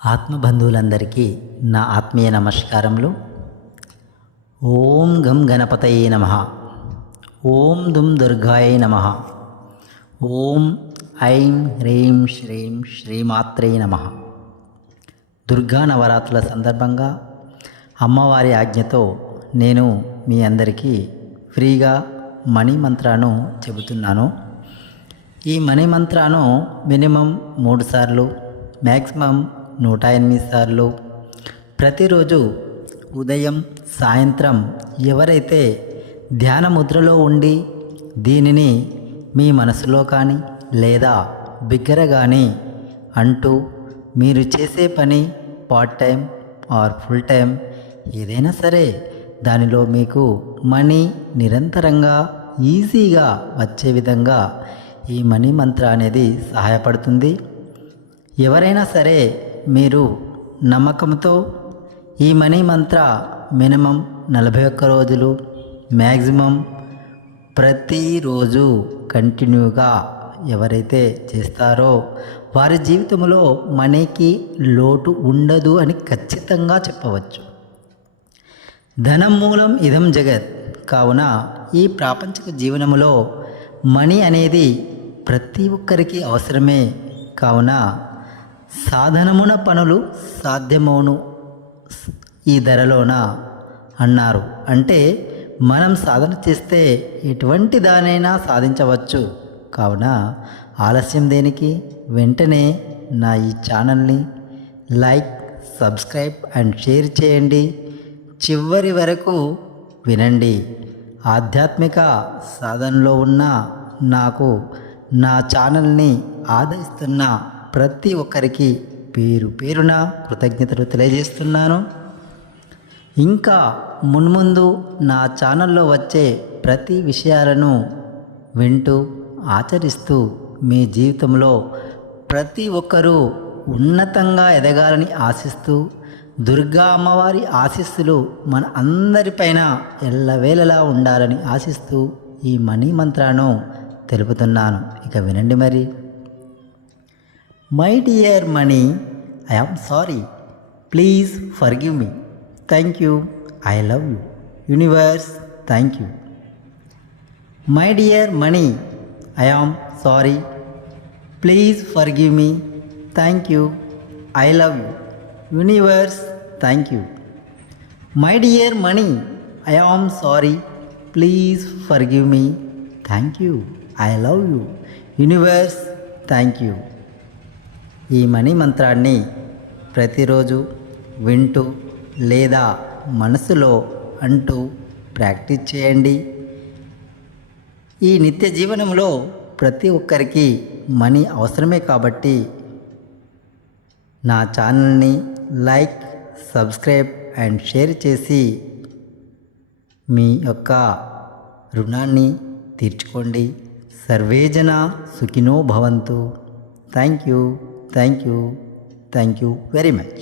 ఆత్మబంధువులందరికీ నా ఆత్మీయ నమస్కారములు. ఓం గం గణపతయే నమః. ఓం దుం దుర్గాయే నమః. ఓం ఐం హ్రీం శ్రీం శ్రీమాత్రే నమః. దుర్గా నవరాత్రుల సందర్భంగా అమ్మవారి ఆజ్ఞతో నేను మీ అందరికీ ఫ్రీగా మణి మంత్రాను చెబుతున్నాను. ఈ మణి మంత్రాను మినిమం 3 సార్లు, మ్యాక్సిమం 108 సార్లు ప్రతిరోజు ఉదయం సాయంత్రం ఎవరైతే ధ్యాన ముద్రలో ఉండి దీనిని మీ మనసులో కానీ లేదా బిగ్గర కానీ అంటూ మీరు చేసే పని part time or full time ఏదైనా సరే దానిలో మీకు మనీ నిరంతరంగా ఈజీగా వచ్చే విధంగా ఈ మనీ మంత్ర అనేది సహాయపడుతుంది. ఎవరైనా సరే మీరు నమ్మకంతో ఈ మనీ మంత్ర మినిమం 41 రోజులు, మ్యాక్సిమం ప్రతిరోజు కంటిన్యూగా ఎవరైతే చేస్తారో వారి జీవితంలో మనీకి లోటు ఉండదు అని ఖచ్చితంగా చెప్పవచ్చు. ధనం మూలం ఇదం జగత్. కావున ఈ ప్రాపంచిక జీవనములో మనీ అనేది ప్రతి ఒక్కరికి అవసరమే. కావున సాధనమున పనులు సాధ్యమవును ఈ ధరలోన అన్నారు. అంటే మనం సాధన చేస్తే ఎటువంటి దానైనా సాధించవచ్చు. కావున ఆలస్యం దేనికి? వెంటనే నా ఈ ఛానల్ని లైక్, సబ్స్క్రైబ్ అండ్ షేర్ చేయండి. చివరి వరకు వినండి. ఆధ్యాత్మిక సాధనలో ఉన్న నాకు నా ఛానల్ని ఆదరిస్తున్న ప్రతి ఒక్కరికి పేరు పేరున కృతజ్ఞతలు తెలియజేస్తున్నాను. ఇంకా మున్ముందు నా ఛానల్లో వచ్చే ప్రతి విషయాలను వింటూ ఆచరిస్తూ మీ జీవితంలో ప్రతి ఒక్కరూ ఉన్నతంగా ఎదగాలని ఆశిస్తూ దుర్గా అమ్మవారి ఆశీస్సులు మన అందరిపైన ఎల్లవేళలా ఉండాలని ఆశిస్తూ ఈ మనీ మంత్రాను తెలుపుతున్నాను. ఇక వినండి మరి. My dear money, I am sorry, please forgive me. Thank you, I love you. Universe, thank you. My dear money, I am sorry, please forgive me. Thank you, I love you. Universe, thank you. My dear money, I am sorry, please forgive me. Thank you, I love you. Universe, thank you. ఈ money మంత్రాన్ని ప్రతిరోజు వింటూ లేదా మనసులో అంటూ practice చేయండి. ఈ నిత్య జీవనంలో ప్రతి ఒక్కరికి మనీ అవసరమే కాబట్టి నా ఛానల్ని లైక్, సబ్స్క్రైబ్ అండ్ షేర్ చేసి మీ యొక్క రుణాన్ని తీర్చుకోండి. సర్వేజన సుఖినో భవంతు. Thank you, thank you, thank you very much.